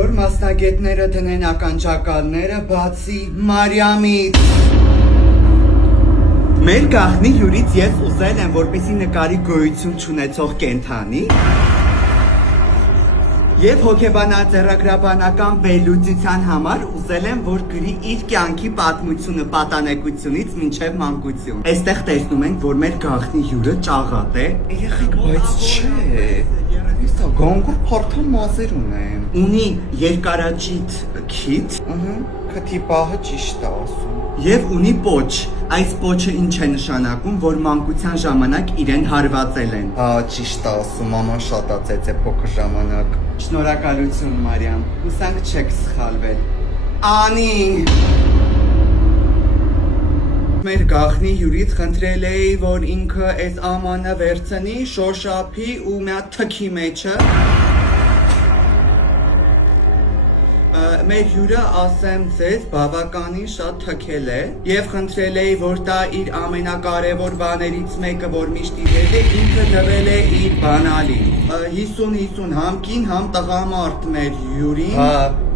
բոլոր մասնագետները դնեն ականջակալները բացի Մարիամից։ Մեր գաղտնի հյուրից ես ուզել եմ, որպեսի նկարի գոյություն չունեցող կենդանի և հոգեբանաձեռագրաբանական վերլուծության համար ուզել եմ, որ գրի իր կյանքի պատմությունը պատանեկությունից մինչև մանկություն։ Այստեղ տեսնում ենք, որ մեր գաղտնի հյուրը ճաղատ է։ Երեխեք, բայց չէ։ Իսա գանգուր փարթամ մազեր ունեմ։ Ունի երկարաճիտ քիթ, քթի պահը ճիշտ է ասում։ Եվ ունի պոչ։ Այս պոչը ինչ է նշանակում, որ մանկության ժամանակ իրեն հարվածել են։ Հա, ճիշտ է ասում, մաման շատ ածեց է փոքր ժամանակ։ Շնորհակալություն, Մարիամ։ Հուսանք չեք սխալվել։ Անի։ Մեր գաղտնի հյուրից խնդրել էի, որ ինքը այս ամանը վերցնի, շոշափի ու մի հատ թքի մեջը։ Մեր հյուրը, ասեմ ձեզ, բավականին շատ թքել է և խնդրել էի, որ դա իր ամենակարևոր բաներից մեկը, որ միշտ իրել է, ինքը դվել է իր բանալին։ 50-50 համ կին, համ տղամարդ մեր հյուրին։ Հա,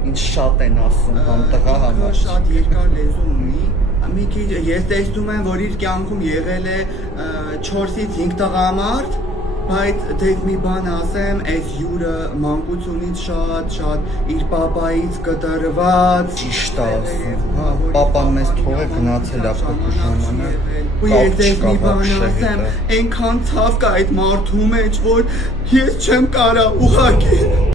ինչ շատ են ասում, համ տղա համար։ Շատ երկար լեզու ունի։ Մի քիչ ես տեսնում եմ, որ իր կյանքում եղել է 4-ից 5 տղամարդ, բայց դες մի բան ասեմ, այս հյուրը մանկությունից շատ իր պապայից կտրված։ Ճիշտ է ասում, հա, պապան մեզ թողել գնացել է փոքր ժամանակ։ Ու ես դες մի բան ասեմ, այնքան ցավ կա այդ մարդու մեջ, որ ես չեմ կարա ուղղակի